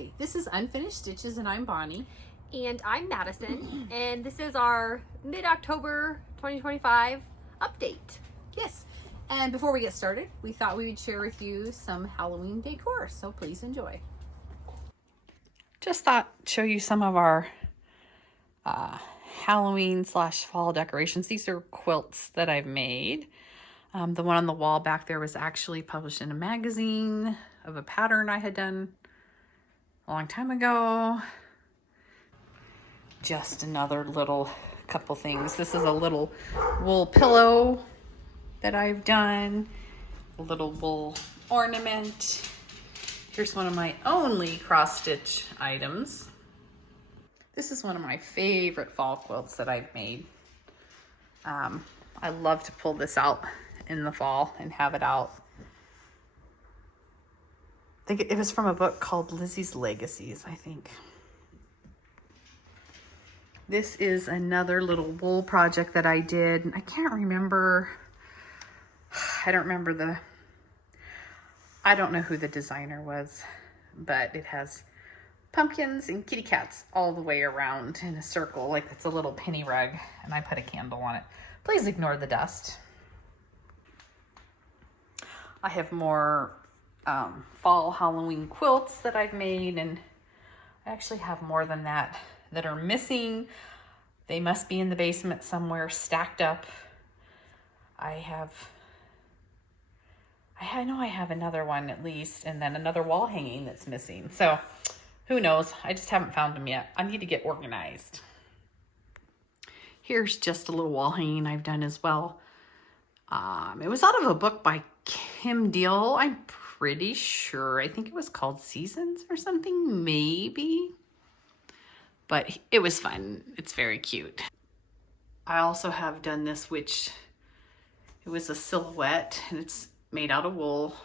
Hi, this is Unfinished Stitches and I'm Bonnie. And I'm Madison, and this is our mid-October 2025 update. Yes, and before we get started, we thought we would share with you some Halloween decor, so please enjoy. Just thought show you some of our Halloween / fall decorations. These are quilts that I've made. The one on the wall back there was actually published in a magazine of a pattern I had done a long time ago. Just another little couple things. This is a little wool pillow that I've done. A little wool ornament. Here's one of my only cross stitch items. This is one of my favorite fall quilts that I've made. I love to pull this out in the fall and have it out. I think it was from a book called Lizzie's Legacies, I think. This is another little wool project that I did. I can't remember. I don't know who the designer was, but it has pumpkins and kitty cats all the way around in a circle, like it's a little penny rug, and I put a candle on it. Please ignore the dust. I have more fall Halloween quilts that I've made, and I actually have more than that are missing. They must be in the basement somewhere stacked up. I know I have another one at least, and then another wall hanging that's missing. So who knows? I just haven't found them yet. I need to get organized. Here's just a little wall hanging I've done as well. It was out of a book by Kim Deal. I'm pretty sure. I think it was called Seasons or something, maybe. But it was fun. It's very cute. I also have done this, which it was a silhouette, and it's made out of wool.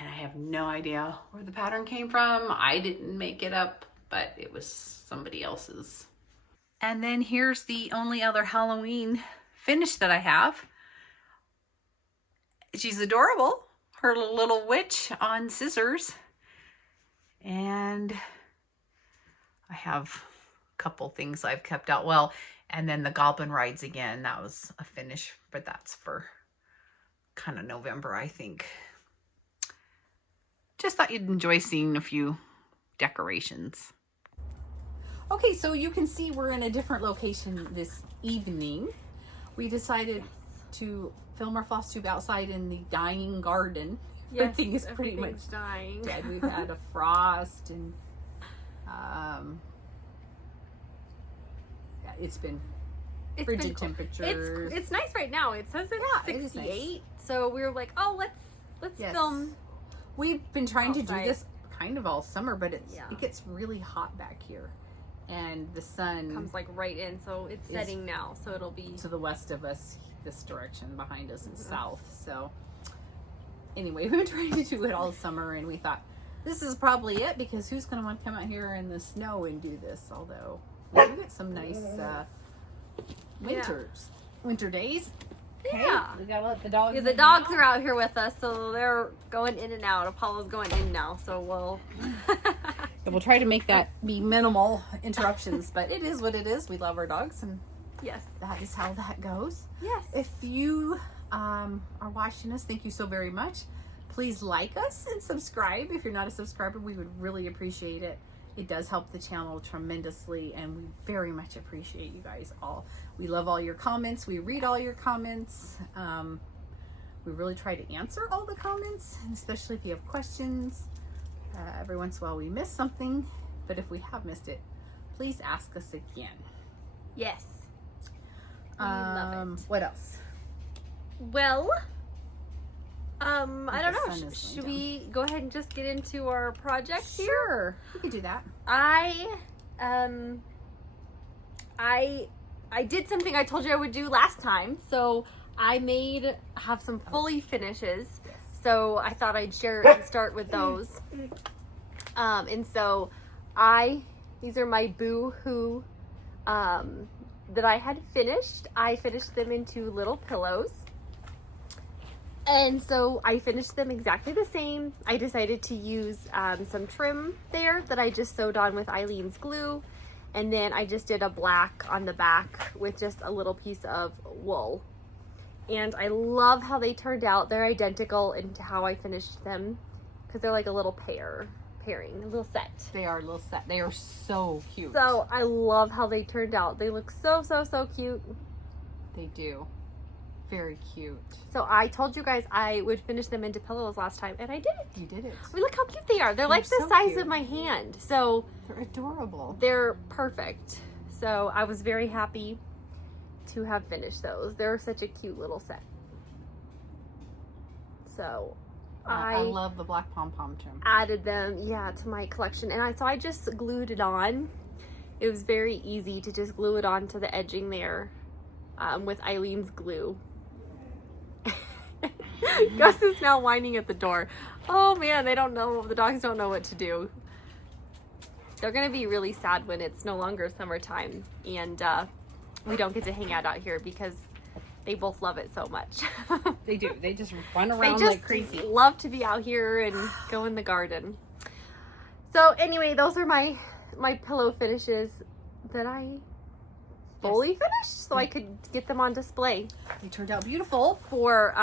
And I have no idea where the pattern came from. I didn't make it up, but it was somebody else's. And then here's the only other Halloween finish that I have. She's adorable. Her little witch on scissors. And I have a couple things I've kept out. Well, and then the Goblin Rides again. That was a finish, but that's for kind of November, I think. Just thought you'd enjoy seeing a few decorations. Okay, so you can see we're in a different location this evening. We decided to film our Flosstube outside in the dying garden. Yes, everything is pretty much dying. dead. We've had a frost, and yeah, it's been frigid temperatures. It's nice right now. It says it's 68, nice. So we were like, oh, let's film. We've been trying outside to do this kind of all summer, but it gets really hot back here, and the sun comes like right in, so it's setting now, so it'll be to the west of us, this direction. Behind us is south. So anyway, we've been trying to do it all summer, and we thought this is probably it, because who's going to want to come out here in the snow and do this? Although we get some nice winter days. Yeah. Hey, we gotta let the dogs. Yeah, the dogs are out here with us, so they're going in and out. Apollo's going in now, so we'll try to make that be minimal interruptions, but it is what it is. We love our dogs, and yes, that is how that goes. Yes. If you are watching us, thank you so very much. Please like us and subscribe. If you're not a subscriber, we would really appreciate it. It does help the channel tremendously, and we very much appreciate you guys all. We love all your comments. We read all your comments. We really try to answer all the comments, especially if you have questions. Every once in a while we miss something, but if we have missed it, please ask us again. Yes. We love it. What else? Well, I don't know. Should we go ahead and just get into our projects here? Sure, we could do that. I did something I told you I would do last time. So I have some fully finishes. Yes. So I thought I'd share and start with those. And so these are my Boo-Hoo that I had finished. I finished them into little pillows. And so I finished them exactly the same. I decided to use some trim there that I just sewed on with Eileen's glue. And then I just did a black on the back with just a little piece of wool. And I love how they turned out. They're identical into how I finished them because they're like a little pairing, a little set. They are a little set. They are so cute. So I love how they turned out. They look so, so, so cute. They do. Very cute. So I told you guys I would finish them into pillows last time, and I did it. You did it. I mean, look how cute they are. They're like the so size cute. of my hand. So They're adorable. they're perfect. So I was very happy to have finished those. They're such a cute little set. So I love the black pom-pom trim. added them, yeah, to my collection. And so I just glued it on. It was very easy to just glue it on to the edging there with Eileen's glue. Gus is now whining at the door. Oh man, they don't know, the dogs don't know what to do. They're gonna be really sad when it's no longer summertime and we don't get to hang out here because they both love it so much. They do. They just run They around just like crazy. love to be out here and go in the garden. So anyway, those are my pillow finishes that I fully finished so I could get them on display They turned out beautiful. for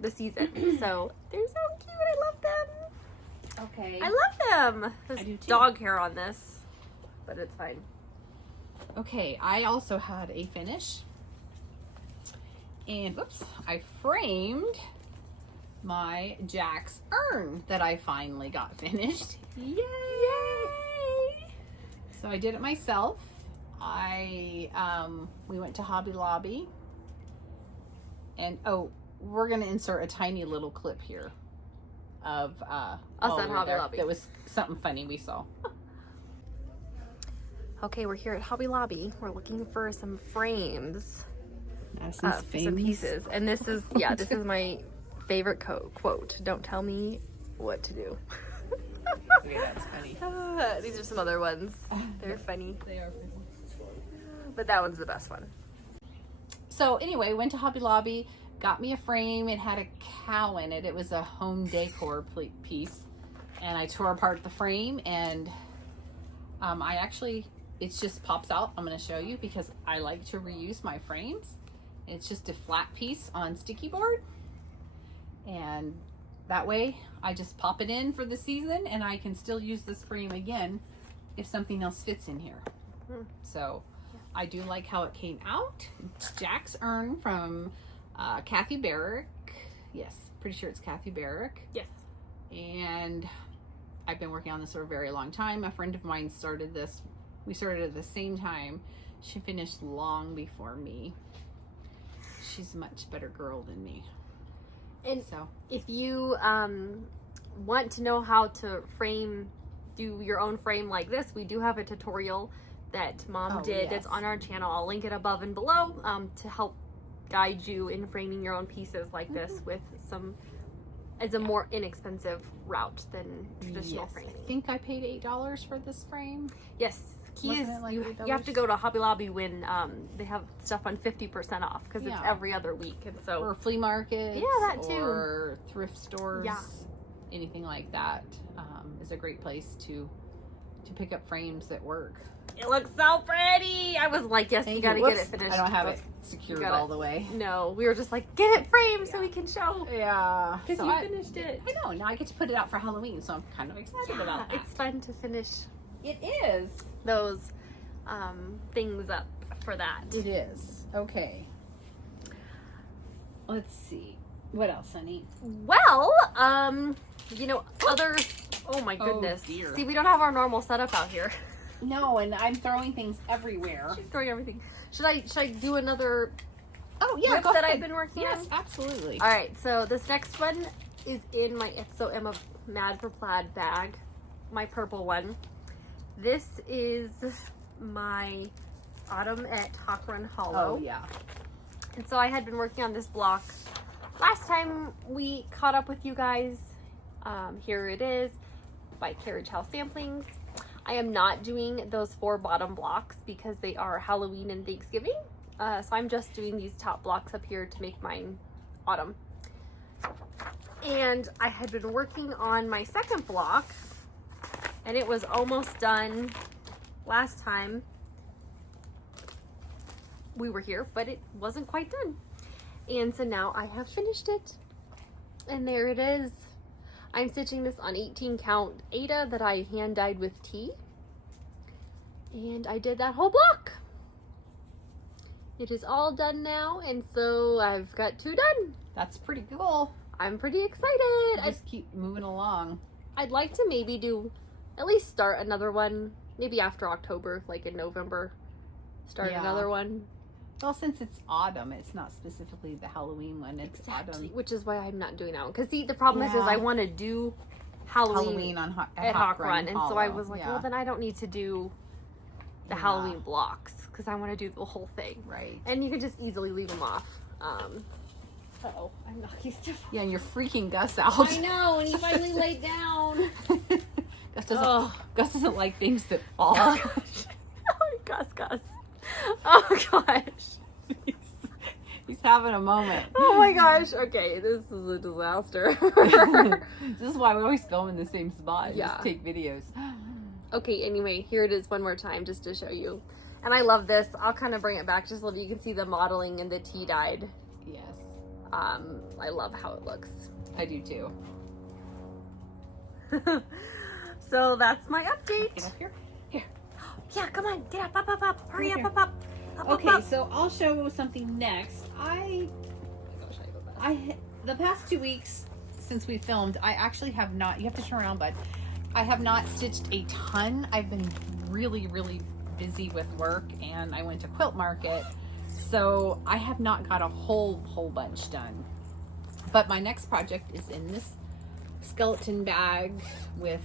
the season. So they're so cute. I love them. Okay. I love them. There's I do too. dog hair on this, but it's fine. Okay, I also had a finish. And whoops, I framed my Jack's urn that I finally got finished. Yay! So I did it myself. We went to Hobby Lobby. And oh, we're gonna insert a tiny little clip here of Us while at we were Hobby there. Lobby. That was something funny we saw. Okay, we're here at Hobby Lobby. We're looking for some frames. Madison's For some pieces. And this is, yeah, this is my favorite quote. Don't tell me what to do. Okay, that's funny. These are some other ones. They're funny. They are. But that one's the best one. So anyway, went to Hobby Lobby, got me a frame. It had a cow in it. It was a home decor piece. And I tore apart the frame and it just pops out. I'm going to show you because I like to reuse my frames. It's just a flat piece on sticky board. And that way I just pop it in for the season and I can still use this frame again if something else fits in here. So I do like how it came out. It's Jack's urn from Kathy Barrick. Yes, pretty sure it's Kathy Barrick. Yes. And I've been working on this for a very long time. A friend of mine started this. We started at the same time. She finished long before me. She's a much better girl than me. And So if you want to know how to do your own frame like this, we do have a tutorial that Mom did. Yes. It's on our channel. I'll link it above and below to help guide you in framing your own pieces like this with as a more inexpensive route than traditional yes, framing. I think I paid $8 for this frame. Yes. Key Wasn't is it like you $8? have to go to Hobby Lobby when they have stuff on 50% off because it's Yeah. every other week. And so Or flea markets. Yeah, that too. Or thrift stores. Yeah. Anything like that is a great place to pick up frames that work. it looks so pretty. I was like, yes, you gotta get it Whoops, finished. I don't have Whoops. it secured gotta- all the way. No, we were just like, get it framed so we can show. Yeah. Because So you I finished it. I know. Now I get to put it out for Halloween, so I'm kind of excited about that. It's fun to finish It is. those things up for that. It is. Okay. Let's see. What else, honey? Well, other. Oh my goodness. dear. See, we don't have our normal setup out here. No, and I'm throwing things everywhere. She's throwing everything. Should I do another Oh, yeah, whip go that ahead. I've been working Yes, on? absolutely. All right, so this next one is in my So Emma Mad for Plaid bag, my purple one. This is my Autumn at Hawk Run Hollow. Oh, yeah. And so I had been working on this block last time we caught up with you guys. Here it is by Carriage House Samplings. I am not doing those 4 bottom blocks because they are Halloween and Thanksgiving. So I'm just doing these top blocks up here to make mine autumn. And I had been working on my second block, and it was almost done last time we were here, but it wasn't quite done. And so now I have finished it. And there it is. I'm stitching this on 18 count Aida that I hand dyed with tea. And I did that whole block. It is all done now, and so I've got 2 done. That's pretty cool. I'm pretty excited. Just keep moving along. I'd like to maybe do, at least start another one, maybe after October, like in November. Start another one. Well, since it's autumn, it's not specifically the Halloween one. It's autumn. Which is why I'm not doing that one. Because see, the problem is I want to do Halloween on at Hawk Run. And so I was like, yeah. well, then I don't need to do the Halloween blocks. Because I want to do the whole thing. Right. And you can just easily leave them off. Uh-oh, I'm knocking stuff. Yeah, and you're freaking Gus out. I know, and he finally laid down. Gus doesn't like things that fall. Oh, Gus. Oh, gosh. He's having a moment. Oh, my gosh. Okay, this is a disaster. This is why we always film in the same spot. Yeah. Just take videos. Okay, anyway, here it is one more time just to show you. And I love this. I'll kind of bring it back just so that you can see the modeling and the tea dyed. Yes. I love how it looks. I do too. So that's my update. Get up here. Yeah, come on, get up. Hurry up, up. Okay, so I'll show something next. The past 2 weeks since we filmed, I actually have not, you have to turn around, bud. I have not stitched a ton. I've been really, really busy with work, and I went to Quilt Market. So I have not got a whole bunch done. But my next project is in this skeleton bag with,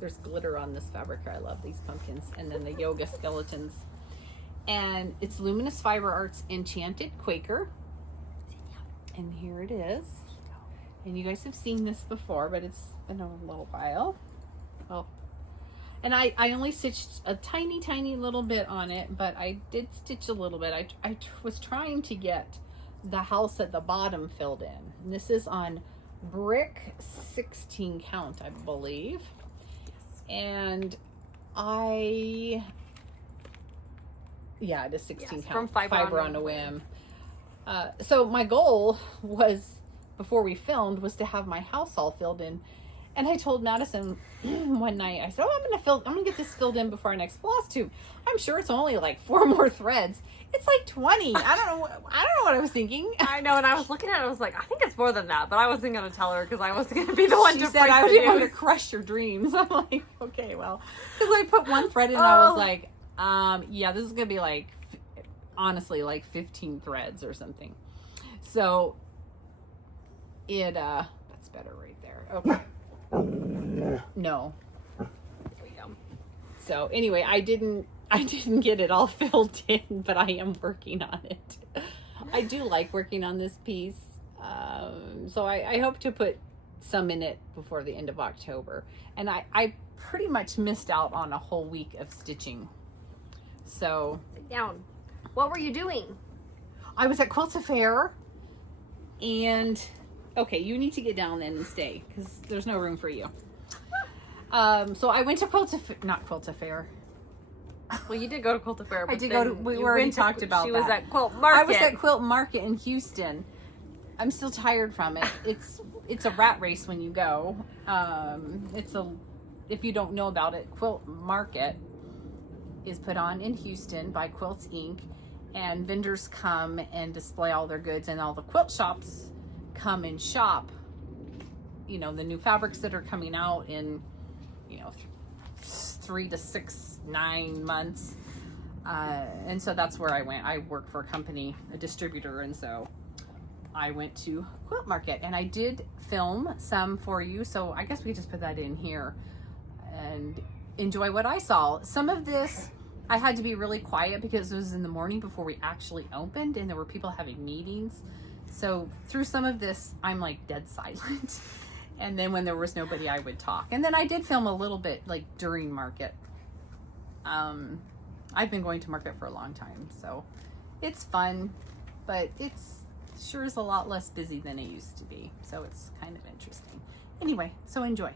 there's glitter on this fabric here. I love these pumpkins. And then the yoga skeletons. And it's Luminous Fiber Arts Enchanted Quaker. And here it is. And you guys have seen this before, but it's been a little while. Oh. And I only stitched a tiny little bit on it, but I did stitch a little bit. I was trying to get the house at the bottom filled in. And this is on brick 16 count, I believe. And it is 16 count. From Fiber on a Whim. So my goal was, before we filmed, was to have my house all filled in. And I told Madison one night, I said, I'm gonna get this filled in before our next Flosstube. I'm sure it's only like 4 more threads. It's like 20. I don't know what I was thinking. I know, and I was looking at it, I was like, I think it's more than that, but I wasn't gonna tell her because I wasn't gonna be the one to said I didn't want to crush your dreams. I'm like, okay, well, because I put one thread in, and I was like, this is gonna be like, honestly, like 15 threads or something. So that's better right there. Okay. No. There we go. So anyway, I didn't get it all filled in, but I am working on it. I do like working on this piece. So I hope to put some in it before the end of October. And I pretty much missed out on a whole week of stitching. So sit down. What were you doing? I was at Quilts Affair, and okay, you need to get down then and stay because there's no room for you. So I went to not Quilts Affair. Well, you did go to Quilt Affair. I did go to. We already talked about that. She was at Quilt Market. I was at Quilt Market in Houston. I'm still tired from it. It's a rat race when you go. If you don't know about it, Quilt Market is put on in Houston by Quilts Inc. And vendors come and display all their goods, and all the quilt shops come and shop, the new fabrics that are coming out in, 3 to 6, 9 months. And so that's where I went. I work for a company, a distributor. And so I went to Quilt Market, and I did film some for you. So I guess we could just put that in here and enjoy what I saw. Some of this, I had to be really quiet because it was in the morning before we actually opened, and there were people having meetings. So through some of this, I'm like dead silent. And then when there was nobody, I would talk. And then I did film a little bit like during market. I've been going to market for a long time, so it's fun, but it's sure is a lot less busy than it used to be. So it's kind of interesting. Anyway, so enjoy.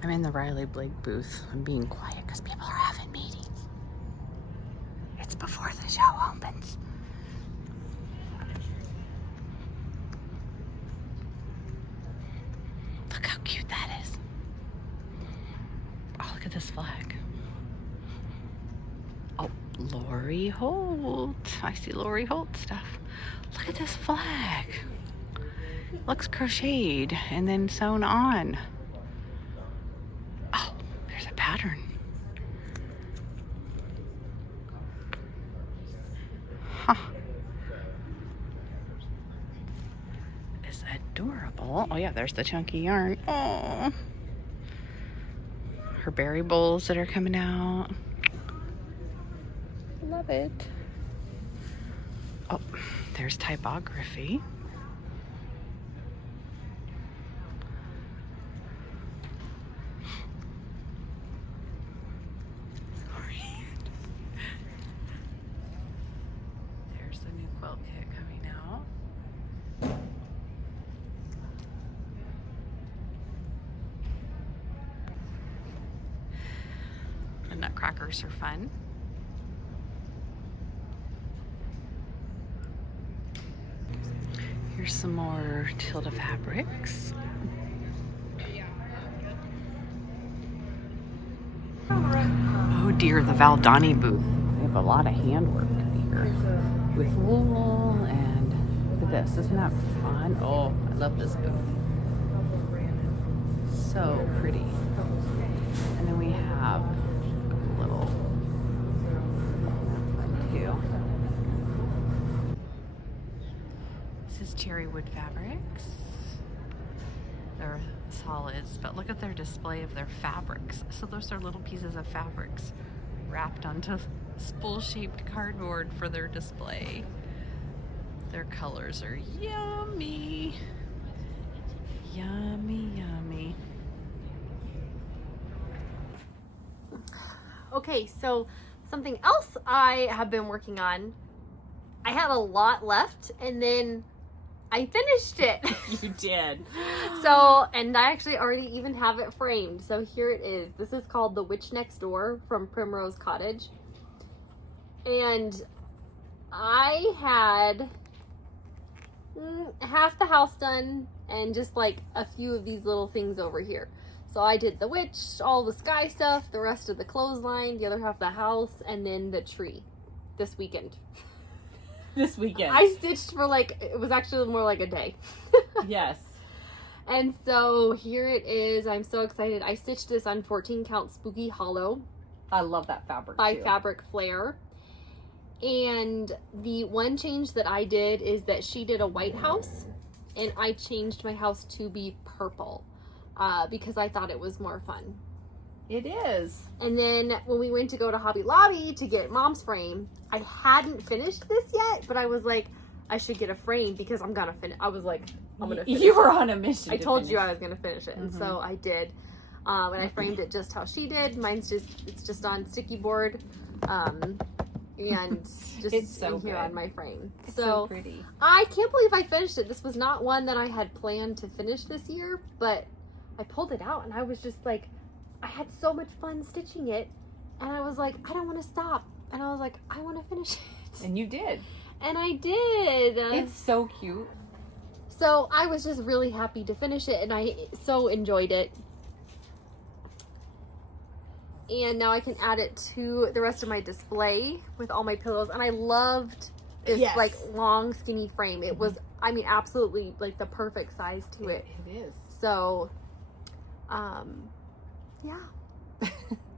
I'm in the Riley Blake booth. I'm being quiet because people are having meetings. It's before the show opens. Look how cute that is. Oh, look at this flag. Oh, Lori Holt. I see Lori Holt stuff. Look at this flag. Looks crocheted and then sewn on. Oh, there's a pattern. Huh. Is adorable. Oh yeah, there's the chunky yarn. Oh. Her berry bowls that are coming out. Love it. Oh, there's typography. There's the new quilt kit coming out. The nutcrackers are fun. Here's some more Tilda fabrics. Oh dear, the Valdani booth. They have a lot of handwork here with wool and look at this. Isn't that fun? Oh, I love this booth. So pretty. And then we have a little one too. This is cherry wood fabrics. They're solids, but look at their display of their fabrics. So those are little pieces of fabrics wrapped onto spool-shaped cardboard for their display. Their colors are yummy. Yummy, yummy. Okay, so something else I have been working on. I had a lot left and then I finished it. You did. So, and I actually already even have it framed. So here it is. This is called The Witch Next Door from Primrose Cottage. And I had half the house done and just like a few of these little things over here. So I did the witch, all the sky stuff, the rest of the clothesline, the other half of the house, and then the tree this weekend. This weekend. I stitched for like, it was actually more like a day. Yes. And so here it is. I'm so excited. I stitched this on 14 count Spooky Hollow. I love that fabric by too. Fabric Flare. And the one change that I did is that she did a white house and I changed my house to be purple because I thought it was more fun. It is. And then when we went to go to Hobby Lobby to get Mom's frame, I hadn't finished this yet, but I was like, I should get a frame because I'm gonna finish. I was like, I'm gonna finish You were on a mission. I told you I was gonna finish it, and Mm-hmm. so I did. And I framed it just how she did. Mine's it's just on sticky board, and just It's so in here good. on my frame. It's So pretty. I can't believe I finished it. This was not one that I had planned to finish this year, but I pulled it out and I was just like, I had so much fun stitching it, and I was like, I don't want to stop, and I was like, I want to finish it, And you did. and I did. It's so cute. So I was just really happy to finish it, and I so enjoyed it. And now I can add it to the rest of my display with all my pillows. And I loved this Yes. like long skinny frame. It was, I mean, absolutely like the perfect size to it. It is. So, yeah.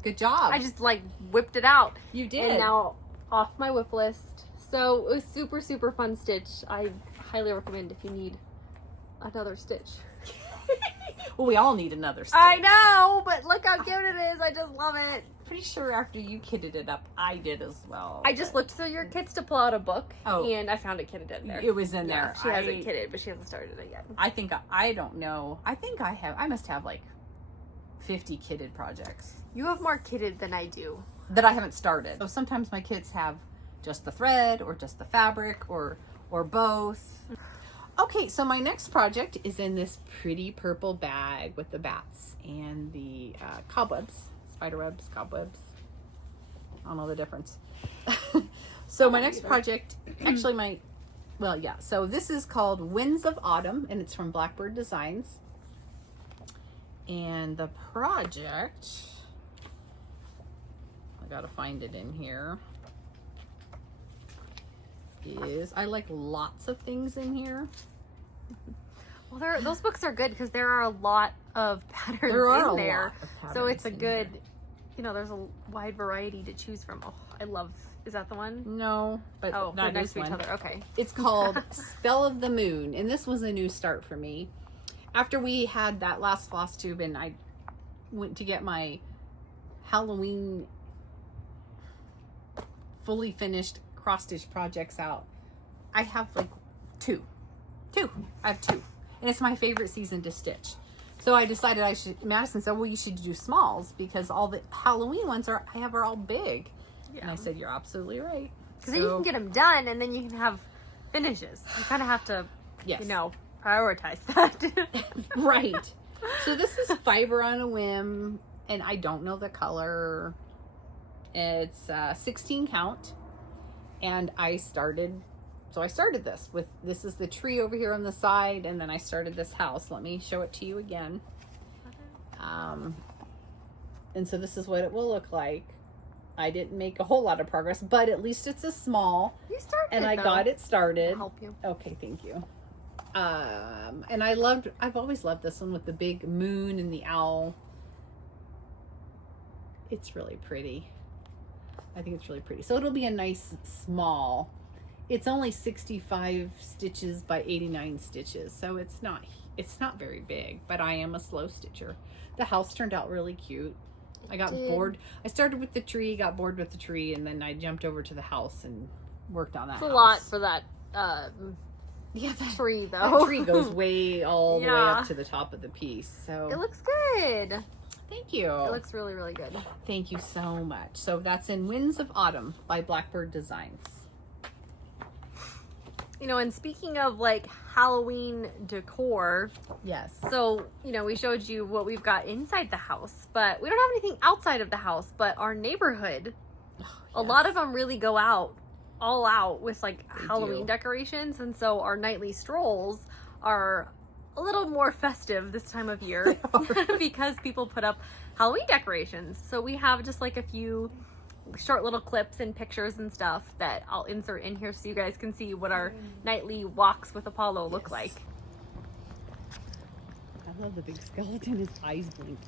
Good job. I just like whipped it out. You did. And now off my whip list. So it was super, super fun stitch. I highly recommend if you need another stitch. Well, we all need another stitch. I know, but look how cute it is. I just love it. Pretty sure after you kitted it up, I did as well. I just looked through your kits to pull out a book, Oh. and I found it kitted in there. It was in Yeah, there. she hasn't kitted, but she hasn't started it yet. I think I don't know. I think I must have like 50 kitted projects You have more kitted than I do. that I haven't started. So sometimes my kits have just the thread or just the fabric or both. Okay, so my next project is in this pretty purple bag with the bats and the cobwebs, spider webs, cobwebs. I don't know the difference. So my next project, actually so this is called Winds of Autumn, and it's from Blackbird Designs. And the project, I gotta find it in here, is, I like lots of things in here. Well, those books are good because there are a lot of patterns There are in a there. lot of patterns So it's a in good, here. there's a wide variety to choose from. Oh, I love, is that the one? No, but Oh, not they're next this to each one. other. Okay. It's called Spell of the Moon, and this was a new start for me. After we had that last Flosstube and I went to get my Halloween fully finished cross stitch projects out, I have like two. I have two, and it's my favorite season to stitch. So I decided Madison said, well, you should do smalls because all the Halloween ones are all big. Yeah. And I said, you're absolutely right. Because then you can get them done, and then you can have finishes. You kind of have to, Yes. prioritize that. Right. So this is Fiber on a Whim, and I don't know the color. It's 16 count, and I started this is the tree over here on the side, and then I started this house. Let me show it to you again. And so this is what it will look like. I didn't make a whole lot of progress, but at least it's a small, You started and I though. got it started. I'll help you. Okay, thank you. And I've always loved this one with the big moon and the owl. It's really pretty. I think it's really pretty. So it'll be a nice small. It's only 65 stitches by 89 stitches. So it's not very big, but I am a slow stitcher. The house turned out really cute. I got bored. I started with the tree, got bored with the tree, and then I jumped over to the house and worked on that It's a house. lot for that Yeah, tree, that though. tree goes way all the way Yeah. up to the top of the piece. So It looks good. thank you. It looks really, really good. Thank you so much. So that's in Winds of Autumn by Blackbird Designs. And speaking of like Halloween decor, Yes. so, we showed you what we've got inside the house, but we don't have anything outside of the house, but our neighborhood, a lot of them really go all out with like Halloween do. decorations. And so our nightly strolls are a little more festive this time of year because people put up Halloween decorations. So we have just like a few short little clips and pictures and stuff that I'll insert in here so you guys can see what our nightly walks with Apollo look like. I love the big skeleton. His eyes blink.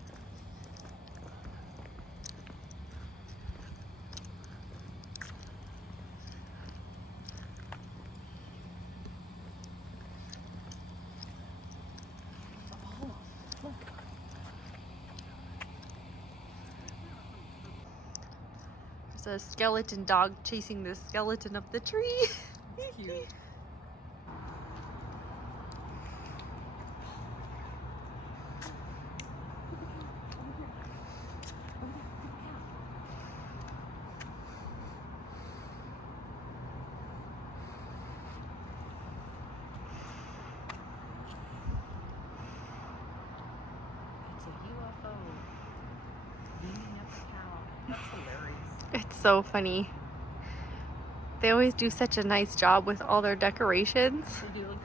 There's a skeleton dog chasing the skeleton up the tree. Cute. It's so funny. They always do such a nice job with all their decorations.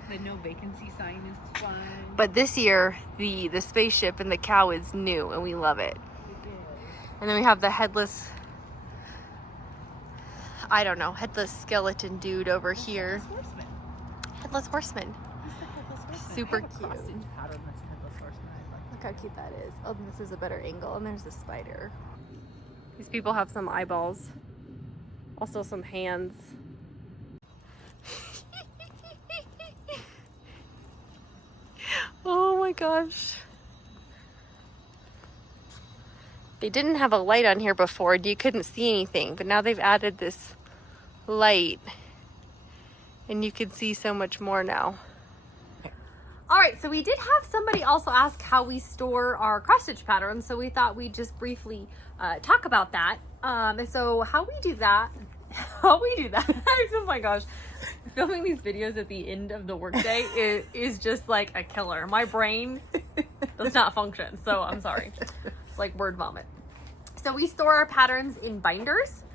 The no vacancy sign is fun. But this year, the spaceship and the cow is new, and we love it. And then we have the headless, I don't know, headless skeleton dude over here. Headless horseman. Super cute. Look how cute that is. Oh, and this is a better angle, and there's a spider. These people have some eyeballs, also some hands. Oh my gosh. They didn't have a light on here before, you couldn't see anything, but now they've added this light and you can see so much more now. All right, so we did have somebody also ask how we store our cross stitch patterns, so we thought we'd just briefly talk about that. And so how we do that, oh my gosh, filming these videos at the end of the workday is just like a killer. My brain does not function, so I'm sorry. It's like word vomit. So we store our patterns in binders.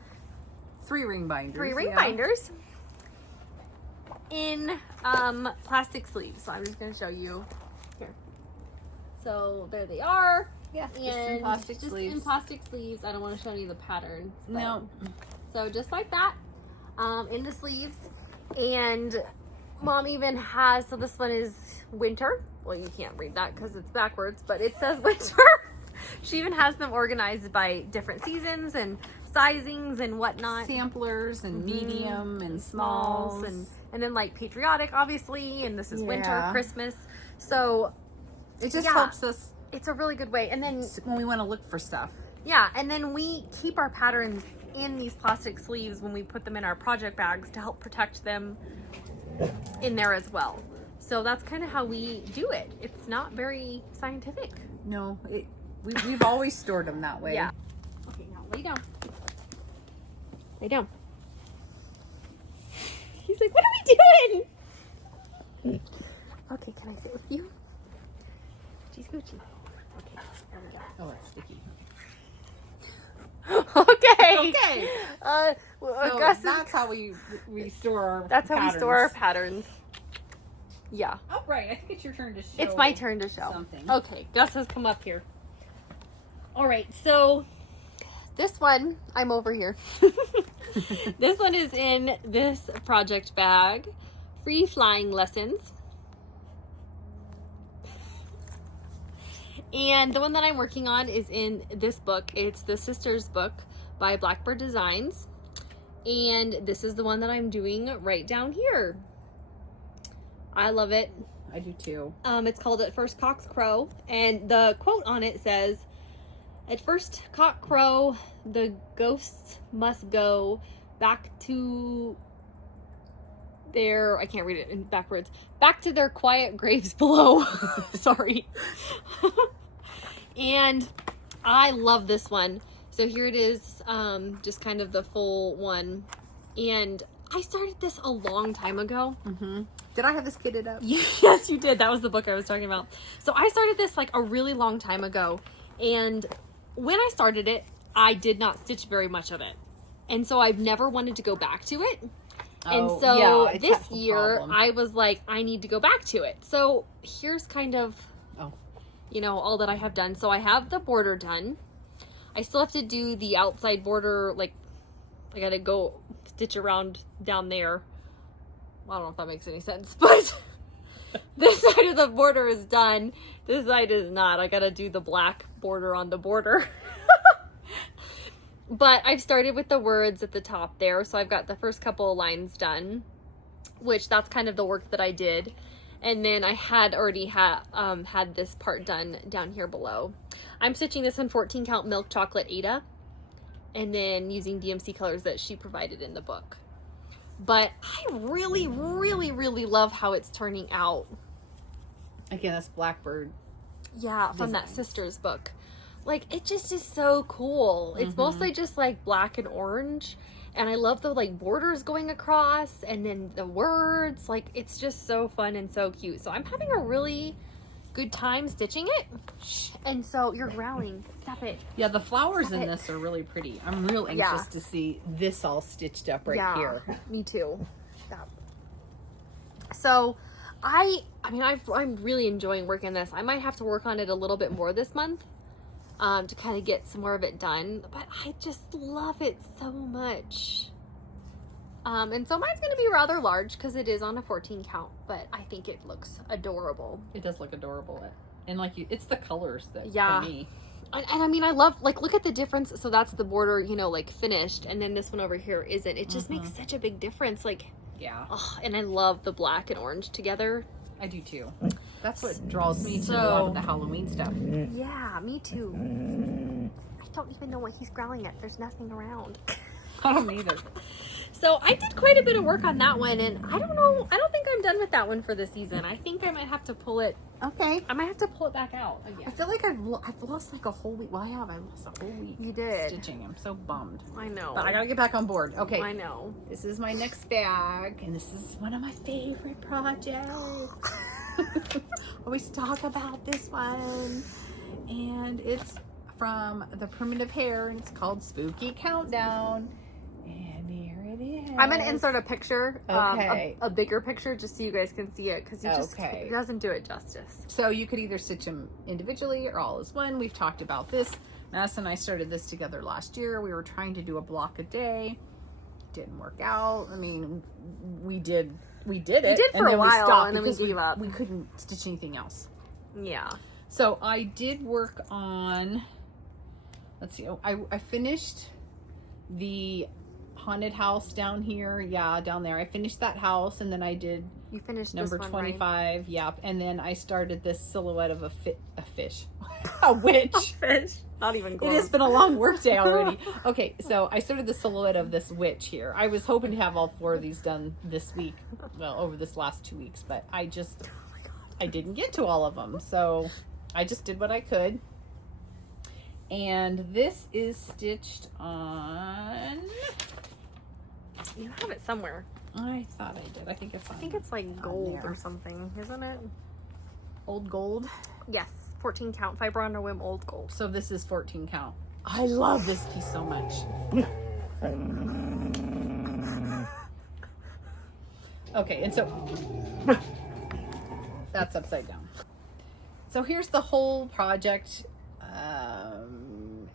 3-ring binders. 3-ring binders. In plastic sleeves. So I'm just going to show you here. So there they are. Yeah, and just in plastic sleeves. In plastic sleeves. I don't want to show any of the patterns. No. So just like that, in the sleeves. And Mom even has, so this one is winter. Well, you can't read that because it's backwards, but it says winter. She even has them organized by different seasons and sizings and whatnot. Samplers and medium and smalls. And then like patriotic, obviously, and this is winter, Christmas. So it just helps us. It's a really good way. And then when we want to look for stuff. Yeah, and then we keep our patterns in these plastic sleeves when we put them in our project bags to help protect them in there as well. So that's kind of how we do it. It's not very scientific. No, we've always stored them that way. Yeah. Okay, now lay down. Lay down. He's like, what are we doing? Okay, can I sit with you? Scoochie, scoochie. Okay, there we go. Oh, it's sticky. Okay. Okay. Well, so Gus that's how we store our That's how patterns. we store our patterns. Yeah. Oh, right. I think it's your turn to show. It's my turn to show. Something. Okay, Gus has come up here. All right, so this one, I'm over here. This one is in this project bag, Free Flying Lessons. And the one that I'm working on is in this book. It's the Sisters book by Blackbird Designs. And this is the one that I'm doing right down here. I love it. I do too. It's called At First Cock's Crow. And the quote on it says, "At first cock crow, the ghosts must go back to their," I can't read it in backwards, "back to their quiet graves below." Sorry. And I love this one. So here it is, just kind of the full one. And I started this a long time ago. Mm-hmm. Did I have this kitted up? Yes, you did. That was the book I was talking about. So I started this like a really long time ago. And when I started it, I did not stitch very much of it. And so I've never wanted to go back to it. And Oh, so yeah, it's this half a year problem. I was like, I need to go back to it. So here's kind of, Oh. you know, all that I have done. So I have the border done. I still have to do the outside border, like I gotta go stitch around down there. Well, I don't know if that makes any sense, but this side of the border is done. This side is not. I gotta do the black border on the border. But I've started with the words at the top there, so I've got the first couple of lines done, which that's kind of the work that I did. And then I had already had this part done down here below. I'm stitching this on 14 count milk chocolate Ada, and then using DMC colors that she provided in the book. But I really, really, really love how it's turning out. Again, that's Blackbird. Yeah, from that Designs. Sisters book. Like, it just is so cool. It's mostly just like black and orange. And I love the like borders going across and then the words. Like, it's just so fun and so cute. So I'm having a really good time stitching it. And so you're growling. Stop it. Yeah, the flowers Stop in it. this are really pretty. I'm real anxious to see this all stitched up right here. Me too. Stop. So I'm really enjoying working on this. I might have to work on it a little bit more this month. To kind of get some more of it done, but I just love it so much. And so mine's going to be rather large because it is on a 14 count, but I think it looks adorable. It does look adorable. And like it's the colors that Yeah. for me. And I mean, I love, like, look at the difference. So that's the border, you know, like finished, and then this one over here isn't. It just makes such a big difference. Like, Yeah, oh, and I love the black and orange together. I do too. That's what draws me to a lot of the Halloween stuff. Yeah, me too. I don't even know what he's growling at. There's nothing around. I don't either. So I did quite a bit of work on that one, and I don't know. I don't think I'm done with that one for the season. I think I might have to pull it. Okay. I might have to pull it back out I again. feel like I've lost like a whole week. Well, I have. I lost a whole week. You did. Stitching. I'm so bummed. I know. But I gotta get back on board. Okay. I know. This is my next bag, and this is one of my favorite projects. Always talk about this one, and it's from the Primitive Hair, and it's called Spooky Countdown. And here it is. I'm gonna insert a picture, Okay. a bigger picture, just so you guys can see it, because Okay. it doesn't do it justice. So you could either stitch them individually or all as one. We've talked about this. Madison and I started this together last year. We were trying to do a block a day. Didn't work out. I mean, we did it. We did and for a then we while, stopped and then we because gave up. We couldn't stitch anything else. Yeah. So I did work on, let's see, I finished the haunted house down here. Yeah, down there. I finished that house, and then I did You finished number this one, 25. Yep. And then I started this silhouette of a fish. A witch. Fish. Not even It close. has been a long work day already. Okay, so I started the silhouette of this witch here. I was hoping to have all 4 of these done this week, well, over this last 2 weeks, but I didn't get to all of them. So I just did what I could. And this is stitched on, You have it somewhere. I thought I did. I think it's on. I think it's like gold there. or something, isn't it? Old Gold. Yes, 14 count fiber on a whim, old gold. So this is 14 count. I love this piece so much. Okay, and so that's upside down. So here's the whole project. And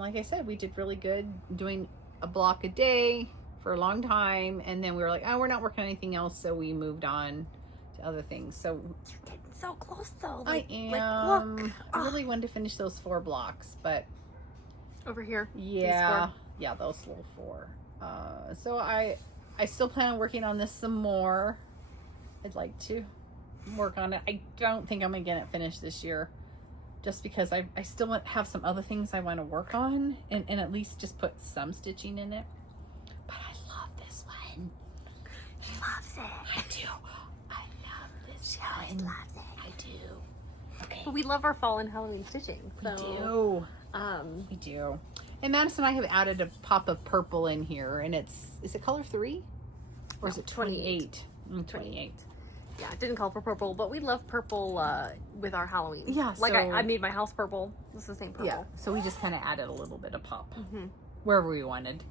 like I said, we did really good doing a block a day for a long time. And then we were like, oh, we're not working on anything else. So we moved on to other things. So You're getting so close though. I am. Like, look. I really wanted to finish those 4 blocks, but Over here. yeah, yeah, those little 4. So I still plan on working on this some more. I'd like to work on it. I don't think I'm gonna get it finished this year, just because I still have some other things I want to work on, and at least just put some stitching in it. But I love this one. She loves it. I do. I love this She one. always loves it. I do. Okay. But we love our fall and Halloween stitching. So, We do. And Madison and I have added a pop of purple in here, and is it color 3? Or is it 28? 28. Yeah, it didn't call for purple, but we love purple with our Halloween. Yeah, Like so- I made my house purple. It's the same purple. Yeah, so we just kind of added a little bit of pop Mm-hmm. wherever we wanted,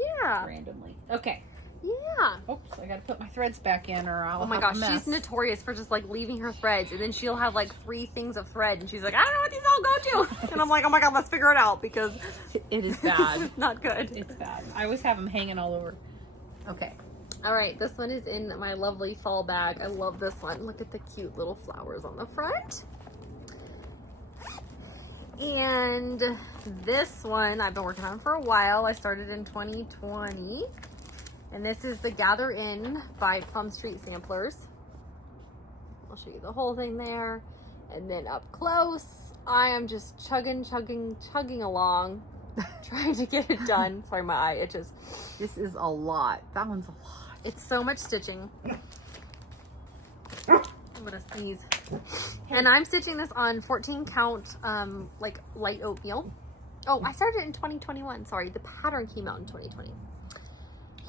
Yeah. randomly. Okay, Yeah. Oops, I gotta put my threads back in or I'll Oh my have gosh, a mess. she's notorious for just like leaving her threads, and then she'll have like 3 things of thread, and she's like, I don't know what these all go to. And I'm like, oh my god, let's figure it out because It is bad. it's not good. It's bad. I always have them hanging all over. Okay. All right, this one is in my lovely fall bag. I love this one. Look at the cute little flowers on the front. And this one I've been working on for a while. I started in 2020. And this is the Gather In by Plum Street Samplers. I'll show you the whole thing there. And then up close, I am just chugging along, trying to get it done. Sorry, my eye itches. This is a lot. That one's a lot. It's so much stitching. I'm gonna sneeze. And I'm stitching this on 14 count, like light oatmeal. Oh, I started in 2021. Sorry, the pattern came out in 2020.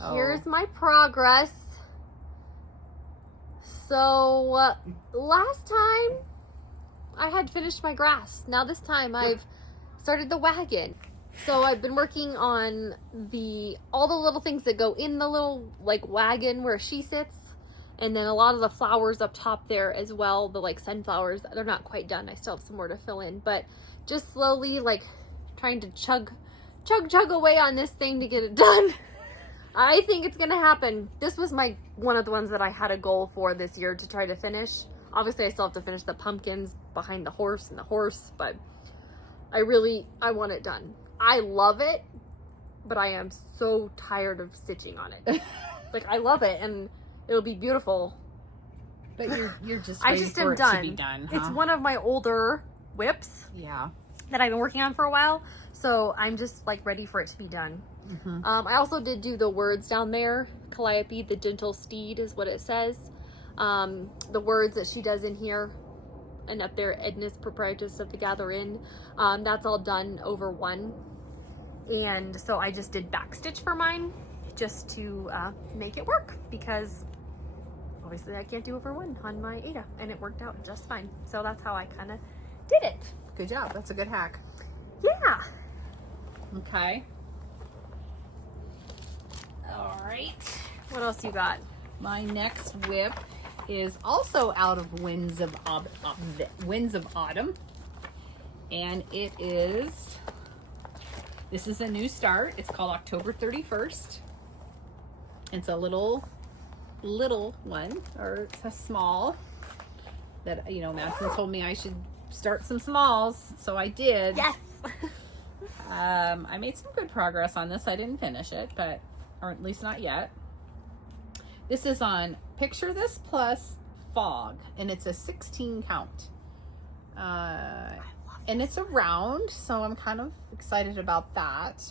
Oh. Here's my progress. So last time I had finished my grass. Now this time I've started the wagon. So I've been working on all the little things that go in the little like wagon where she sits. And then a lot of the flowers up top there as well, the like sunflowers, they're not quite done. I still have some more to fill in, but just slowly like trying to chug away on this thing to get it done. I think it's gonna happen. This was one of the ones that I had a goal for this year to try to finish. Obviously I still have to finish the pumpkins behind the horse and the horse, but I want it done. I love it, but I am so tired of stitching on it. Like I love it and it'll be beautiful. But you're just I waiting just for am it done. to be done, huh? It's one of my older whips Yeah. that I've been working on for a while. So I'm just like ready for it to be done. Mm-hmm. I also did do the words down there. Calliope, the gentle steed is what it says. The words that she does in here and up there, Edna's proprietress of the Gather In. That's all done over one. And so I just did backstitch for mine just to make it work because obviously I can't do over one on my Ada, and it worked out just fine. So that's how I kind of did it. Good job. That's a good hack. Yeah. Okay. All right. What else you got? My next whip is also out of Winds of Autumn, and this is a new start. It's called October 31st. It's a little one, or it's a small that, Madison told me I should start some smalls, so I did. Yes. I made some good progress on this. I didn't finish it, or at least not yet. This is on Picture This plus Fog, and it's a 16 count. And it's a round, so I'm kind of excited about that.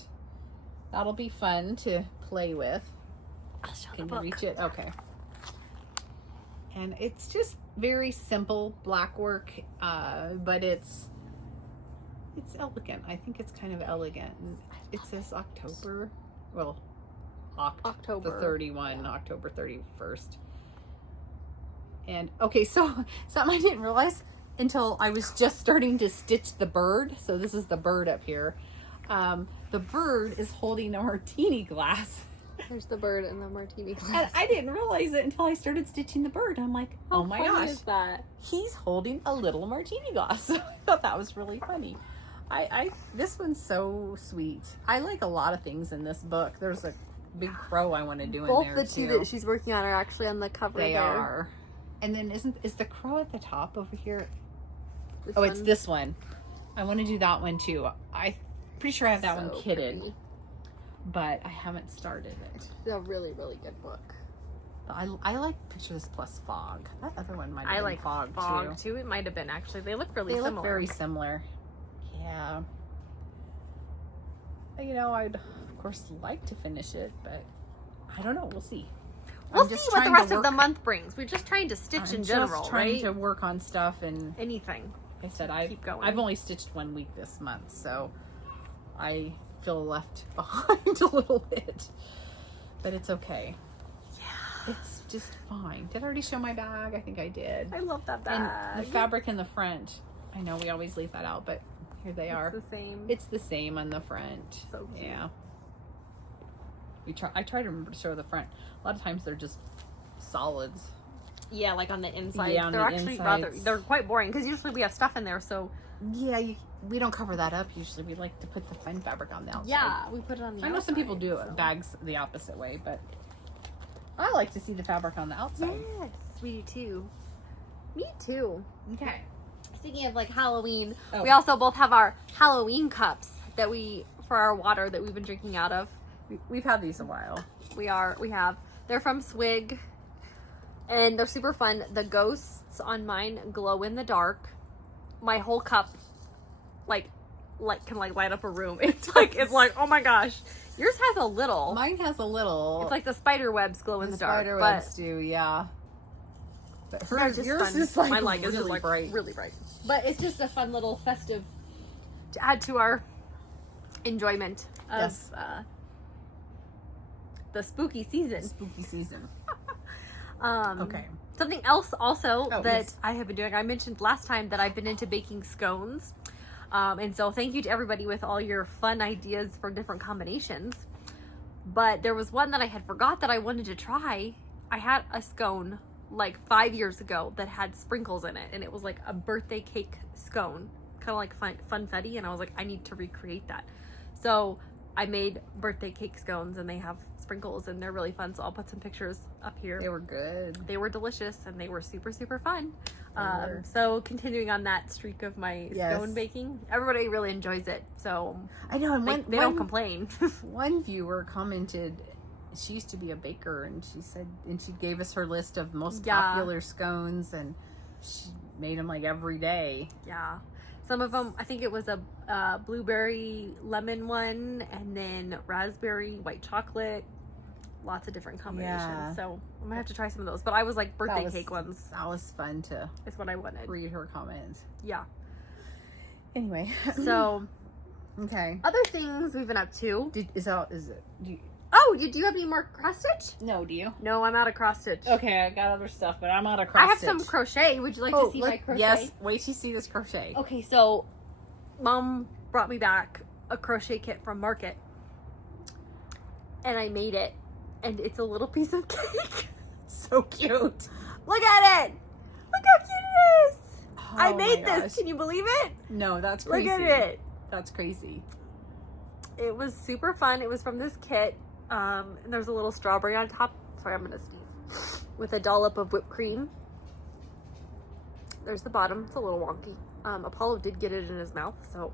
That'll be fun to play with. Can you reach it? Okay. And it's just very simple black work, but it's elegant. I think it's kind of elegant. It says October, well, October. The 31, yeah. October 31st. And okay, so something I didn't realize until I was just starting to stitch the bird. So this is the bird up here. The bird is holding a martini glass. There's the bird and the martini glass. And I didn't realize it until I started stitching the bird. I'm like, oh my gosh, is that? He's holding a little martini glass. I thought that was really funny. This one's so sweet. I like a lot of things in this book. There's a big crow I want to do in there too. Both the two that she's working on are actually on the cover. They there. are. And then is the crow at the top over here? This it's this one. I want to do that one too. I'm pretty sure I have that one kitted. Pretty. But I haven't started it. It's a really, really good book. But I like Picture This plus Fog. That other one might have been like Fog too. It might have been actually. They look really similar. They look very similar. Yeah. I'd of course like to finish it, but I don't know. We'll see. We'll see what the rest of the month brings. We're just trying to stitch in general, just trying to work on stuff and anything. Like I said, I've only stitched 1 week this month, so I feel left behind a little bit, but it's okay. Yeah, it's just fine. Did I already show my bag? I think I did. I love that bag. And the fabric in the front. I know we always leave that out, but here they are. It's the same. It's the same on the front. So cute. Yeah. I try to remember to show the front. A lot of times they're just solids. Yeah, like on the inside. Yeah, on they're the actually insides. they're quite boring because usually we have stuff in there. So Yeah, we don't cover that up usually. We like to put the fine fabric on the outside. yeah, we put it on the I know some people do so. bags the opposite way, but I like to see the fabric on the outside. Yes, we do too. Me too. Okay. Speaking of like Halloween, Oh. we also both have our Halloween cups that for our water that we've been drinking out of. We've had these a while. We have. They're from Swig, and they're super fun. The ghosts on mine glow in the dark. My whole cup, can light up a room. It's like oh my gosh. Yours has a little. Mine has a little. It's like the spider webs glow in the dark. Spider webs do, yeah. But yours fun. is like Mine really is just bright. really bright. But it's just a fun little festive to add to our enjoyment of Yes. The spooky season. Spooky season. Okay. Something else also that yes. I have been doing. I mentioned last time that I've been into baking scones. And so thank you to everybody with all your fun ideas for different combinations. But there was one that I had forgot that I wanted to try. I had a scone like 5 years ago that had sprinkles in it, and it was like a birthday cake scone, kind of like funfetti, and I was like, I need to recreate that. So I made birthday cake scones, and they have sprinkles, and they're really fun. So I'll put some pictures up here. They were good. They were delicious, and they were super, super fun. were. So continuing on that streak of my Yes. scone baking, everybody really enjoys it. So I know, and they don't complain. one viewer commented, she used to be a baker, and she gave us her list of most Yeah. popular scones, and she made them like every day. Yeah. Some of them, I think it was a blueberry lemon one, and then raspberry white chocolate. Lots of different combinations. Yeah. So I'm gonna have to try some of those. But I was like birthday cake ones. That was fun to Is what I wanted. read her comments. Yeah. Anyway, So okay. other things we've been up to. Do You have any more cross stitch? no, do you? No, I'm out of cross stitch. Okay, I got other stuff, but I'm out of cross I have stitch. some crochet. Would you like to see my crochet? Yes, wait till you see this crochet. Okay, so Mom brought me back a crochet kit from Market, and I made it, and it's a little piece of cake. So cute. Look at it! Look how cute it is! I Oh made my this. gosh. Can you believe it? No, that's Look crazy. at it. That's crazy. It was super fun. It was from this kit. And there's a little strawberry on top. Sorry, I'm gonna sneeze. With a dollop of whipped cream. There's the bottom. It's a little wonky. Apollo did get it in his mouth, so,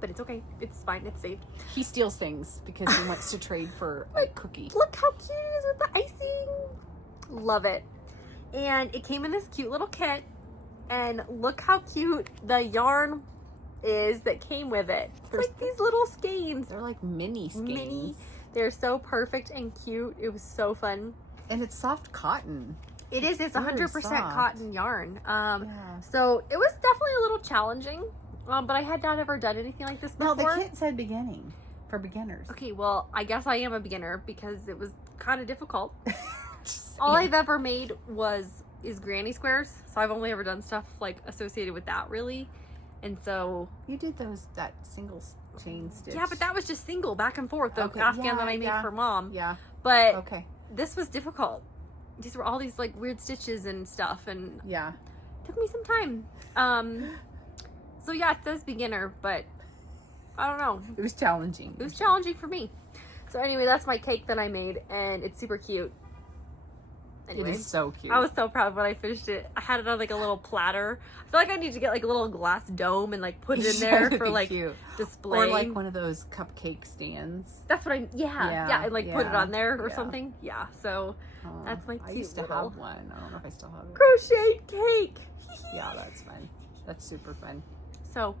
but it's okay. It's fine. It's saved. He steals things because he wants to trade for a cookie. Look how cute it is with the icing. Love it. And it came in this cute little kit. And look how cute the yarn is that came with it. It's like these little skeins. They're like mini skeins. Mini. They're so perfect and cute. It was so fun. And it's soft cotton. It is. It's Very 100% soft. cotton yarn. Yeah. So it was definitely a little challenging. But I had not ever done anything like this No, before. the kit said beginning. For beginners. Okay, well, I guess I am a beginner because it was kind of difficult. All I've ever made is granny squares. So I've only ever done stuff like associated with that, really. And so You did that single chain stitch. yeah, but that was just single back and forth. The Okay, Afghan yeah, that I made yeah. for Mom. Yeah. But Okay. this was difficult. These were all these like weird stitches and stuff, and Yeah. it took me some time. So yeah, it says beginner, but I don't know. It was challenging. It was challenging for me. So anyway, that's my cake that I made, and it's super cute. Anyway, It is so cute. I was so proud when I finished it. I had it on like a little platter. I feel like I need to get like a little glass dome and like put it in there It'd for be like cute. display. Or like one of those cupcake stands. That's what yeah, and like put it yeah, on there or yeah. something. Yeah, so Oh, that's my cute I used to little have one. I don't know if I still have it. crocheted cake. Yeah, that's fun. That's super fun. So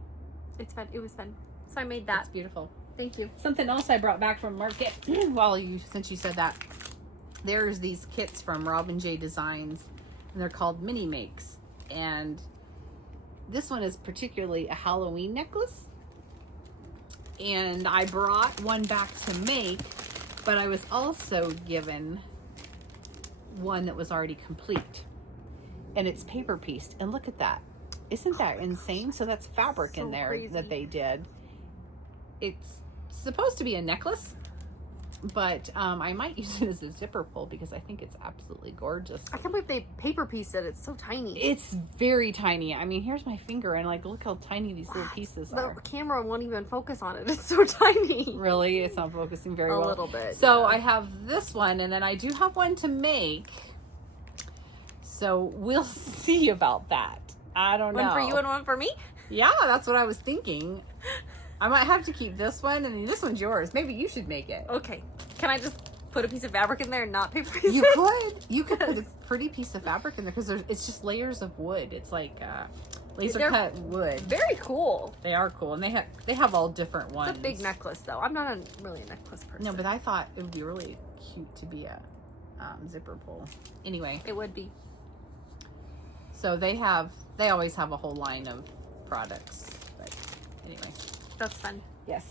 it's fun. It was fun. So I made That's that. beautiful. Thank you. Something else I brought back from Market, since you said that, there's these kits from Robin J Designs, and they're called mini makes. And this one is particularly a Halloween necklace. And I brought one back to make, but I was also given one that was already complete. And it's paper pieced. And look at that. Isn't that insane? So that's fabric So in there crazy. that they did. It's supposed to be a necklace, But I might use it as a zipper pull because I think it's absolutely gorgeous. I can't believe they paper pieced it. It's so tiny. It's very tiny. I mean, here's my finger, and like, look how tiny these little pieces are. The camera won't even focus on it. It's so tiny. Really? It's not focusing very well. A little bit. So I have this one, and then I do have one to make. So we'll see about that. I don't know. One for you and one for me? Yeah, that's what I was thinking. I might have to keep this one, and then this one's yours. Maybe you should make it. Okay. Can I just put a piece of fabric in there and not paper piece You it? could. You could put a pretty piece of fabric in there because it's just layers of wood. It's like laser cut wood. Very cool. They are cool, and they have all different ones. It's a big necklace, though. I'm not really a necklace person. No, but I thought it would be really cute to be a zipper pull. Anyway, it would be. so they always have a whole line of products. But anyway, That's fun. yes.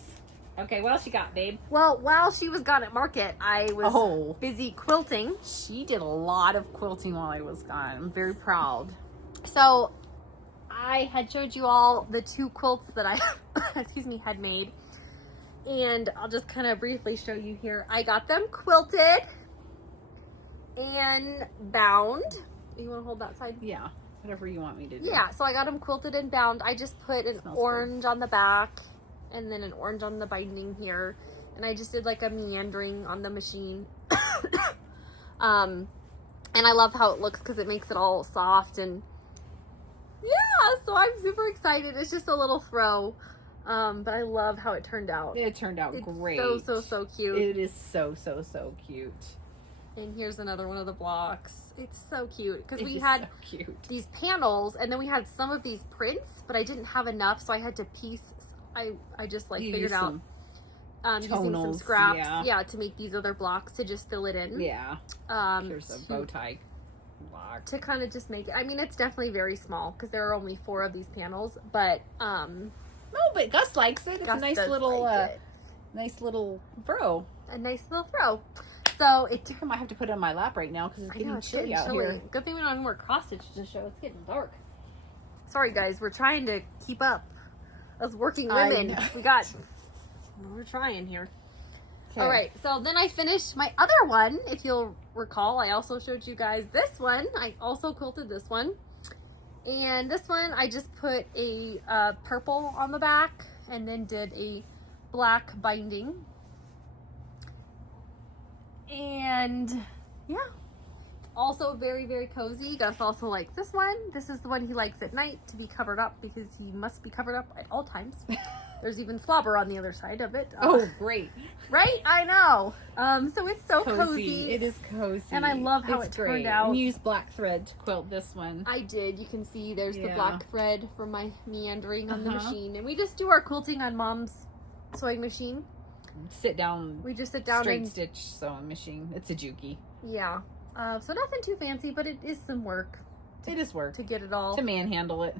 Okay, what else you got, babe? Well, while she was gone at market, I was busy quilting. She did a lot of quilting while I was gone. I'm very proud. So I had showed you all the 2 quilts that I had made. And I'll just kind of briefly show you here. I got them quilted and bound. You want to hold that side? Yeah, whatever you want me to do. Yeah, so I got them quilted and bound. I just put an orange on the back and then an orange on the binding here. And I just did like a meandering on the machine. And I love how it looks because it makes it all soft. And yeah, so I'm super excited. It's just a little throw. But I love how it turned out. It turned out great. So cute. It is so cute. And here's another one of the blocks. It's so cute because we is had so cute. these panels and then we had some of these prints, but I didn't have enough, so I had to piece. I just like figured out using some scraps, to make these other blocks to just fill it in. Yeah. Here's a bow tie block to kind of just make it. I mean, it's definitely very small because there are only 4 of these panels, but no, but Gus likes it. It's Gus a nice little nice little throw. A nice little throw. So I think I might have to put it on my lap right now because it's getting chilly getting out here. Good thing we don't have more cross stitch to show. It's getting dark. Sorry guys, we're trying to keep up as working women. We're trying here. Okay. All right, so then I finished my other one. If you'll recall, I also showed you guys this one. I also quilted this one. And this one, I just put a purple on the back and then did a black binding. And yeah, also very cozy. Gus also likes this one. This is the one he likes at night to be covered up because he must be covered up at all times. There's even slobber on the other side of it. Oh, great. Right? I know. So it's so cozy. It is cozy. And I love how it turned out. And you used black thread to quilt this one. I did. You can see there's the black thread from my meandering on the machine. And we just do our quilting on Mom's sewing machine. Sit down. We just sit down straight and stitch sewing machine. It's a Juki. Yeah. So nothing too fancy, but it is some work. It is work to get it all to manhandle it.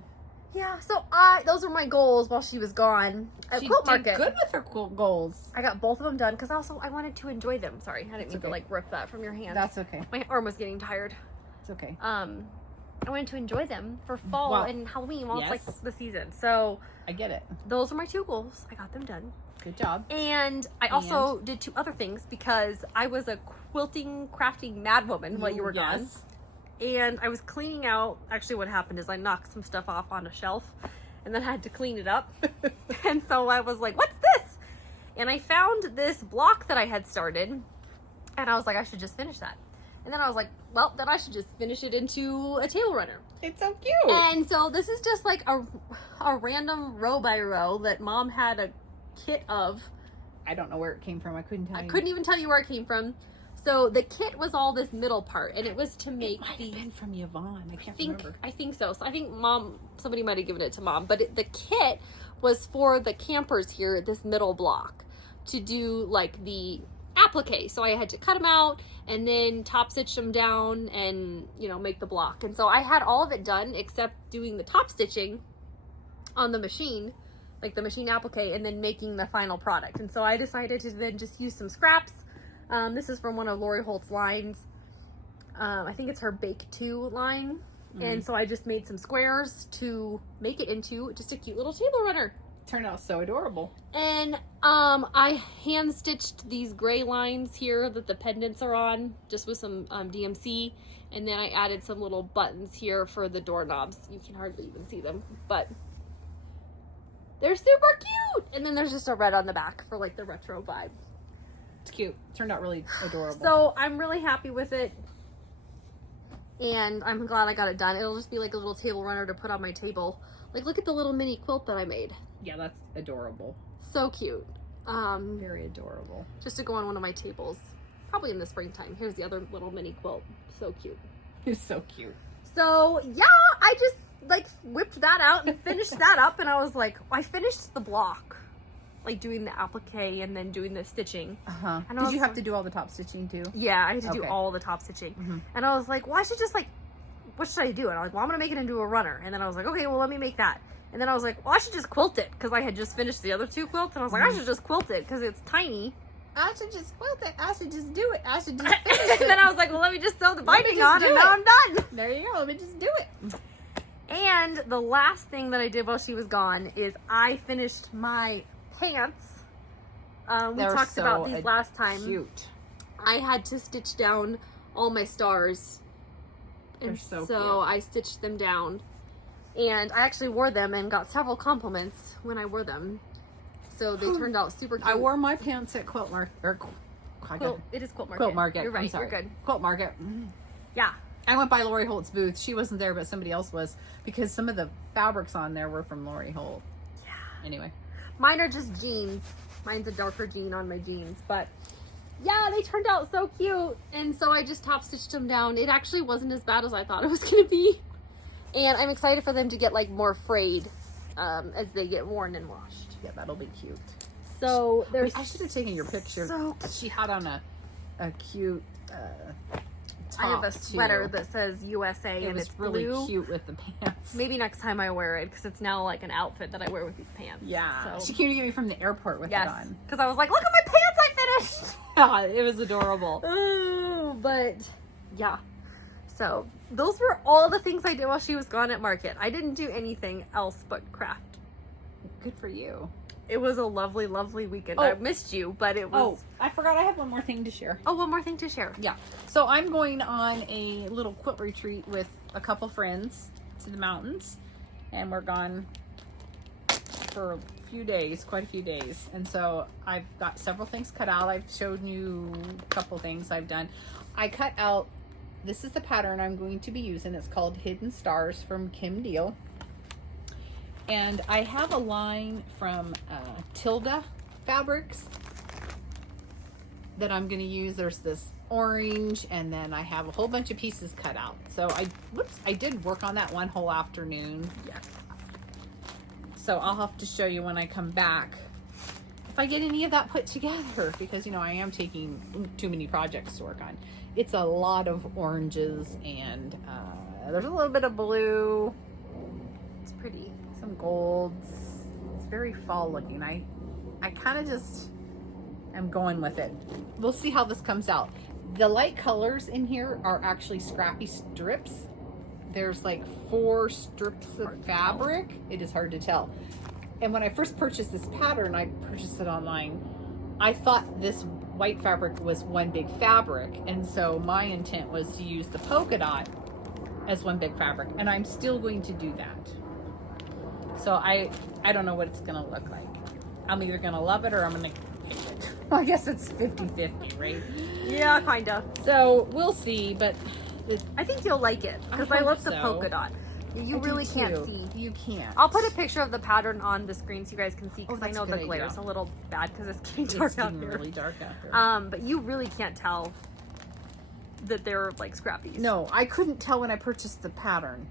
Yeah. So those were my goals while she was gone at Quilt Market. She did good with her quilt goals. I got both of them done because also I wanted to enjoy them. Sorry, I didn't mean to like rip that from your hand. That's okay. My arm was getting tired. It's okay. I wanted to enjoy them for fall and Halloween while it's like the season. So I get it. Those were my 2 goals. I got them done. Good job. And I also did 2 other things because I was a quilting, crafting madwoman while you were gone. And I was cleaning out. Actually, what happened is I knocked some stuff off on a shelf and then I had to clean it up. And so I was like, what's this? And I found this block that I had started. And I was like, I should just finish that. And then I was like, well, then I should just finish it into a table runner. It's so cute. And so this is just like a random row by row that Mom had a kit of. I don't know where it came from. I couldn't tell you. I couldn't even tell you where it came from. So the kit was all this middle part, and it was to make. It might have been from Yvonne. I can't remember. I think so. So I think somebody might have given it to Mom, but the kit was for the campers here. This middle block to do like the applique. So I had to cut them out and then top stitch them down and make the block. And so I had all of it done except doing the top stitching on the machine, like the machine applique, and then making the final product. And so I decided to then just use some scraps. This is from one of Lori Holt's lines. I think it's her Bake 2 line. And so I just made some squares to make it into just a cute little table runner. Turned out so adorable. And I hand stitched these gray lines here that the pendants are on, just with some DMC, and then I added some little buttons here for the doorknobs. You can hardly even see them, but they're super cute. And then there's just a red on the back for like the retro vibe. It's cute. Turned out really adorable. So I'm really happy with it, and I'm glad I got it done. It'll just be like a little table runner to put on my table. Like, look at the little mini quilt that I made. Yeah, that's adorable. So cute. Very adorable. Just to go on one of my tables. Probably in the springtime. Here's the other little mini quilt. So cute. It's so cute. So, yeah, I just, like, whipped that out and finished that up. And I was like, I finished the block. Like, doing the applique and then doing the stitching. Uh-huh. And Did you have to do all the top stitching, too? Yeah, I had to do Okay. all the top stitching. And I was like, well, I should just, like, what should I do? And I'm like, well, I'm going to make it into a runner. And then I was like, okay, well, let me make that. And then I was like, well, I should just quilt it, because I had just finished the other two quilts. And I was like, I should just quilt it, because it's tiny. I should just quilt it. I should just do it. I should just finish it. And then I was like, well, let me just sew the binding just on, do and it. now I'm done. There you go. Let me just do it. And the last thing that I did while she was gone is I finished my pants. We They're talked so about these last time. Cute. I had to stitch down all my stars. And They're so so cute. I stitched them down. And I actually wore them and got several compliments when I wore them. So they turned out super cute. I wore my pants at Quilt Market. It is Quilt Market. Quilt Market. You're right. I'm sorry. You're good. Quilt Market. Yeah. I went by Lori Holt's booth. She wasn't there, but somebody else was, because some of the fabrics on there were from Lori Holt. Yeah. Anyway. Mine are just jeans. Mine's a darker jean on my jeans, but yeah, they turned out so cute. And so I just top stitched them down. It actually wasn't as bad as I thought it was going to be. And I'm excited for them to get like more frayed as they get worn and washed. Yeah, that'll be cute. So there's. I should have taken your picture. So she had on a cute top. I have a sweater too. that says USA, It and was it's really blue. cute with the pants. Maybe next time I wear it, because it's now like an outfit that I wear with these pants. Yeah. So. She came to get me from the airport with Yes, it on. because I was like, look at my pants I finished. Yeah, it was adorable. Ooh, but yeah. So those were all the things I did while she was gone at market. I didn't do anything else but craft. Good for you. It was a lovely, lovely weekend. Oh. I missed you, but it was. Oh, I forgot I have one more thing to share. Oh, one more thing to share. Yeah. So I'm going on a little quilt retreat with a couple friends to the mountains, and we're gone for a few days, quite a few days. And so I've got several things cut out. I've showed you a couple things I've done. I cut out, this is the pattern I'm going to be using. It's called Hidden Stars from Kim Deal. And I have a line from Tilda Fabrics that I'm going to use. There's this orange, and then I have a whole bunch of pieces cut out. So I did work on that one whole afternoon. Yes. So I'll have to show you when I come back if I get any of that put together, because you know I am taking too many projects to work on. It's a lot of oranges, and there's a little bit of blue. It's pretty. Some golds. It's very fall looking. I kind of just am going with it. We'll see how this comes out. The light colors in here are actually scrappy strips. There's like 4 strips of fabric. It is hard to tell. And when I first purchased this pattern, I purchased it online. I thought this white fabric was one big fabric, and so my intent was to use the polka dot as one big fabric, and I'm still going to do that. So I don't know what it's gonna look like. I'm either gonna love it or I'm gonna hate it. I guess it's 50-50, right? Yeah, kinda. So we'll see, but I think you'll like it, because I hope love the so. polka dot. You I do really can't too. see. You can't. I'll put a picture of the pattern on the screen so you guys can see, because I that's know a the good glare's idea. a little bad because it's getting It's dark out getting here. really dark out here. But you really can't tell that they're like scrappies. No, I couldn't tell when I purchased the pattern.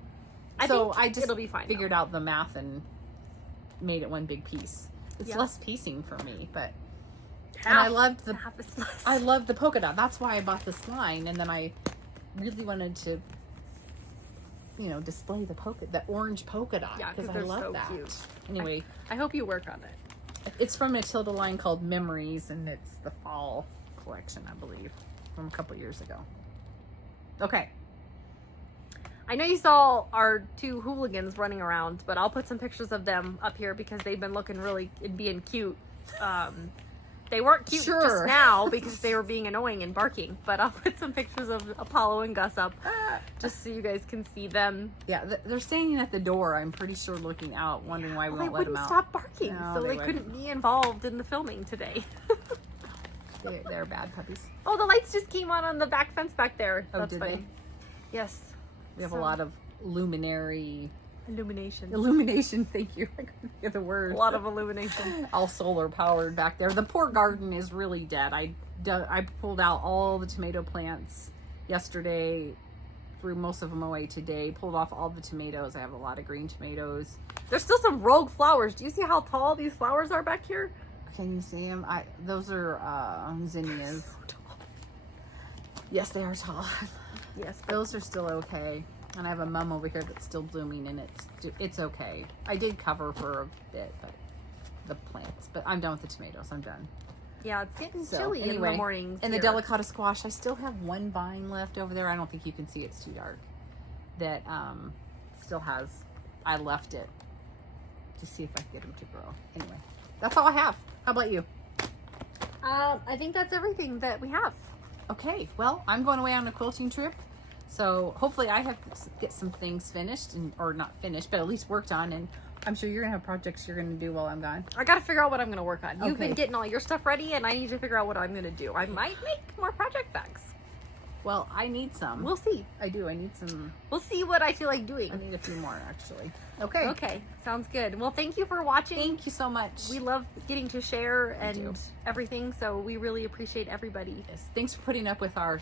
I So think I just it'll be fine, figured out the math and made it one big piece. It's Yeah. less piecing for me, but Half, and I loved the half is less. I love the polka dot. That's why I bought this line, and then I really wanted to, you know, display the orange polka dot, Yeah, 'cause because I they're love so that. cute. Anyway, I hope you work on it. it's from Matilda line called Memories, and it's the fall collection, I believe, from a couple years ago. Okay. I know you saw our 2 hooligans running around, but I'll put some pictures of them up here because they've been looking really and being cute. They weren't cute just now because they were being annoying and barking, but I'll put some pictures of Apollo and Gus up just so you guys can see them. Yeah, they're standing at the door, I'm pretty sure, looking out, wondering why we won't let them out. They wouldn't stop barking, No, so they couldn't be involved in the filming today. They're bad puppies. Oh, the lights just came on the back fence back there. Oh, That's did funny. they? Yes. We have a lot of illumination. Thank you. I couldn't get the word. A lot of illumination. All solar powered back there. The poor garden is really dead. I pulled out all the tomato plants yesterday, threw most of them away today, pulled off all the tomatoes. I have a lot of green tomatoes. There's still some rogue flowers. Do you see how tall these flowers are back here? Can you see them? Those are zinnias. Yes, they are tall. Yes, those are still okay. And I have a mum over here that's still blooming, and it's okay. I did cover for a bit, but the plants. But I'm done with the tomatoes. I'm done. Yeah, it's getting chilly in the mornings. And the delicata squash, I still have one vine left over there. I don't think you can see, it's too dark. That still has. I left it to see if I can get them to grow. Anyway, that's all I have. How about you? I think that's everything that we have. Okay, well, I'm going away on a quilting trip. So hopefully I have to get some things finished, or not finished, but at least worked on. And I'm sure you're going to have projects you're going to do while I'm gone. I got to figure out what I'm going to work on. You've Okay. been getting all your stuff ready, and I need to figure out what I'm going to do. I might make more project bags. Well, I need some. We'll see. I do. I need some. We'll see what I feel like doing. I need a few more, actually. Okay. Okay. Sounds good. Well, thank you for watching. Thank you so much. We love getting to share and everything, so we really appreciate everybody. Yes. Thanks for putting up with our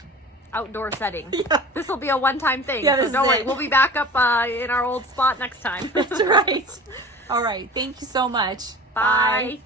outdoor setting. Yeah. This will be a one-time thing. Yeah, so don't worry. We'll be back up in our old spot next time. That's right. All right. Thank you so much. Bye.